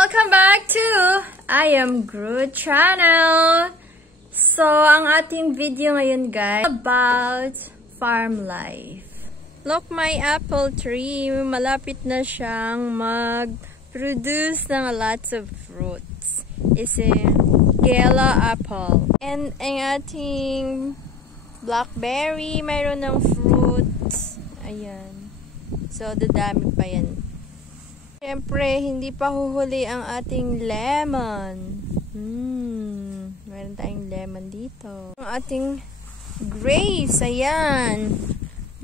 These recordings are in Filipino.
Welcome back to I Am Groot channel. So, ang ating video ngayon guys about farm life. Look, my apple tree, malapit na siyang mag-produce ng lots of fruits. It's a Gala apple. And ang ating blackberry, mayroon ng fruits. Ayan. So, dadami pa yan. Siyempre, hindi pa huhuli ang ating lemon. Meron tayong lemon dito. Ang ating grapes, ayan.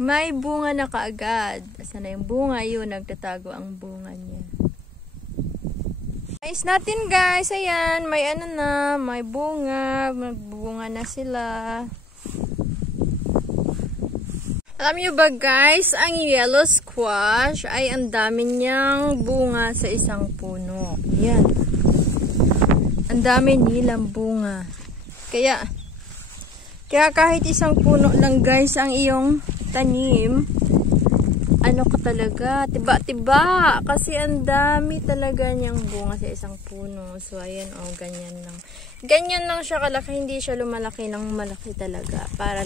May bunga na kaagad. Asan na yung bunga? Yun, nagtatago ang bunga niya. Guys natin guys, ayan. May ano na, may bunga. Magbunga na sila. Alam niyo ba guys, ang yellow squash ay ang dami niyang bunga sa isang puno. Yan. Ang dami nilang bunga. Kaya kahit isang puno lang guys ang iyong tanim, ano ka talaga, tiba-tiba. Kasi ang dami talaga niyang bunga sa isang puno. So ayan ganyan lang. Ganyan lang siya kalaki, hindi siya lumalaki ng malaki talaga. Para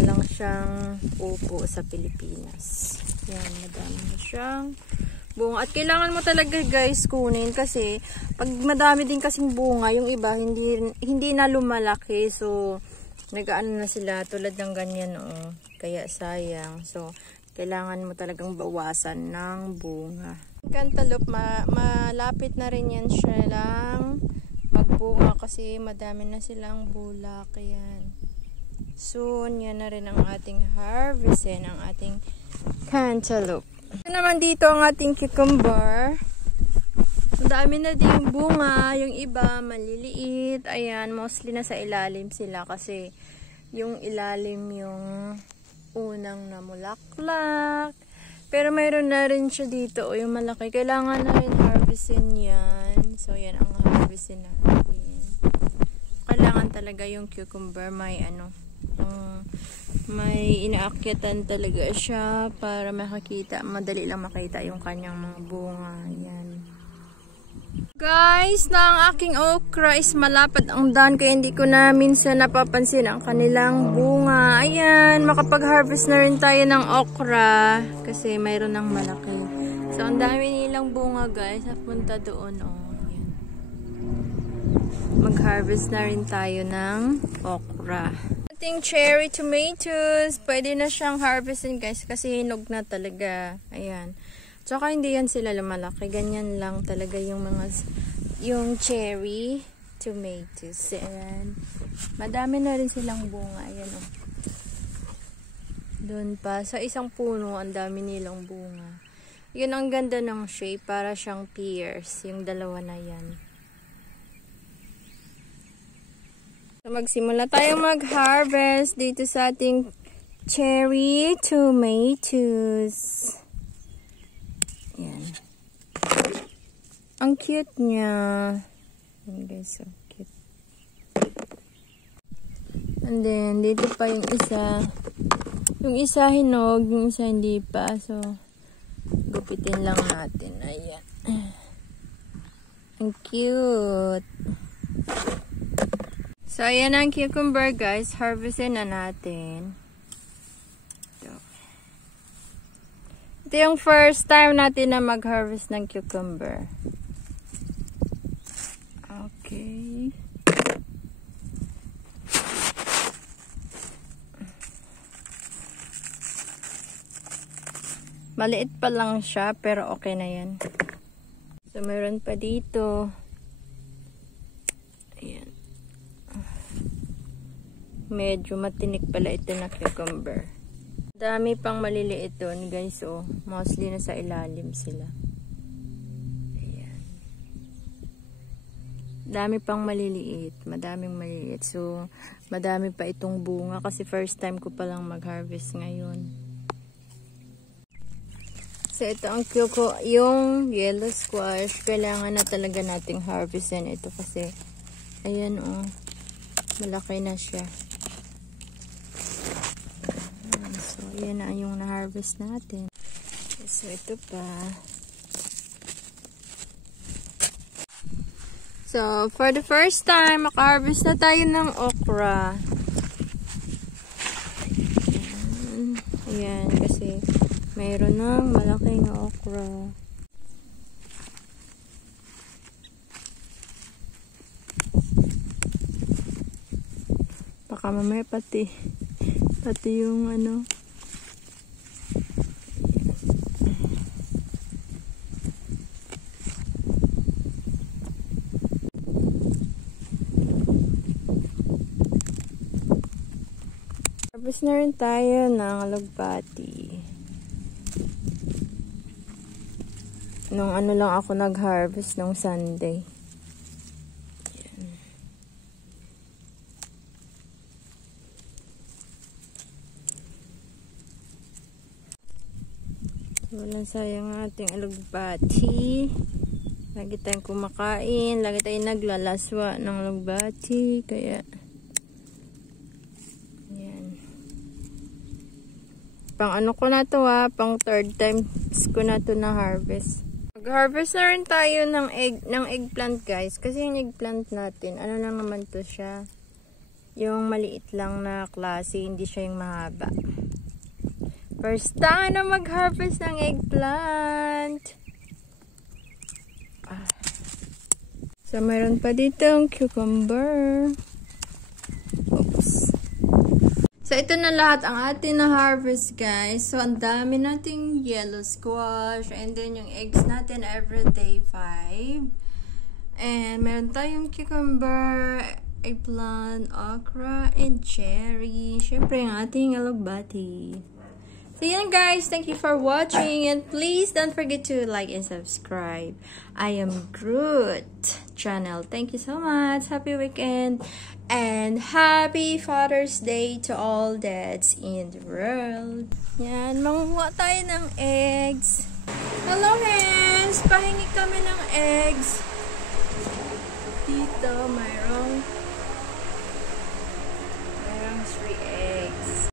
lang siyang upo sa Pilipinas. Yan, madami na siyang bunga. At kailangan mo talaga guys kunin kasi pag madami din kasing bunga, yung iba hindi na lumalaki. So, nag-ano na sila tulad ng ganyan Kaya sayang. So, kailangan mo talagang bawasan ng bunga. Cantaloupe, malapit na rin yan siya lang magbunga kasi madami na silang bulak. Ayan. Soon, yan na rin ang ating harvestin, ang ating cantaloupe. Ito naman dito ang ating cucumber. Ang dami na din bunga. Yung iba, maliliit. Ayan, mostly na sa ilalim sila kasi yung ilalim yung unang namulaklak. Pero mayroon na rin siya dito. Yung malaki. Kailangan na rin harvestin yan. So, yan ang harvestin natin. Kailangan talaga yung cucumber may inaakyatan talaga siya para madali lang makita yung kanyang mga bunga. Ayan. Guys, na ang aking okra is malapad ang daan kaya hindi ko na minsan napapansin ang kanilang bunga. Ayan, makapag-harvest na rin tayo ng okra kasi mayroon ng malaki. So, ang dami nilang bunga guys. Napunta doon. Ayan. Mag-harvest na rin tayo ng okra. Ating cherry tomatoes, pwede na siyang harvestin guys kasi hinog na talaga. Ayan. Tsaka hindi yan sila lumalaki. Ganyan lang talaga yung cherry tomatoes. Ayan. Madami na rin silang bunga. Ayan Doon pa. Sa isang puno, ang dami nilang bunga. Yun ang ganda ng shape. Para siyang pears. Yung dalawa na yan. So, magsimula tayong mag-harvest dito sa ating cherry tomatoes. Yan. Ang cute niya. Yan guys, so cute. And then, dito pa yung isa. Yung isa hinog, yung isa hindi pa. So, gupitin lang natin. Ayan. Ang cute. So, ayan ang cucumber guys. Harvestin na natin. Ito yung first time natin na mag-harvest ng cucumber. Okay. Maliit pa lang siya pero okay na yan. So, meron pa dito. Ayan. Medyo matinik pala ito na cucumber. Dami pang maliliit doon guys. Mostly na sa ilalim sila. Ayan. Dami pang maliliit. Madaming maliliit. So, madami pa itong bunga kasi first time ko palang mag-harvest ngayon. So, ito ang yung yellow squash. Kailangan na talaga nating harvestin ito kasi ayan malaki na siya. Yan na yung na-harvest natin. So, ito pa. So, for the first time, maka-harvest na tayo ng okra. Ayan, kasi mayroon ng malaking okra. Baka mamaya pati yung ano. Harvest na rin tayo ng alugbati. Nung ano lang ako nag-harvest nung Sunday. Yan. Walang sayang ating alugbati. Lagi tayong kumakain. Lagi tayong naglalaswa ng alugbati. Kaya pang ano ko na to pang third time ko na to na harvest. Mag-harvest na rin tayo ng eggplant guys. Kasi yung eggplant natin, ano lang naman to siya. Yung maliit lang na klase, hindi siya yung mahaba. First time na mag-harvest ng eggplant. So, mayroon pa dito ang cucumber. Oops. So, ito na lahat ang atin na harvest, guys. So, ang dami nating yellow squash. And then, yung eggs natin everyday 5. And, meron tayong cucumber, eggplant, okra, and cherry. Syempre, ang ating alugbati. So, yan guys. Thank you for watching. And please, don't forget to like and subscribe. I am Groot channel. Thank you so much. Happy weekend. And happy Father's Day to all dads in the world. Yan, mangunguha tayo ng eggs. Hello, hens! Pahingi kami ng eggs. Dito, mayroong 3 eggs.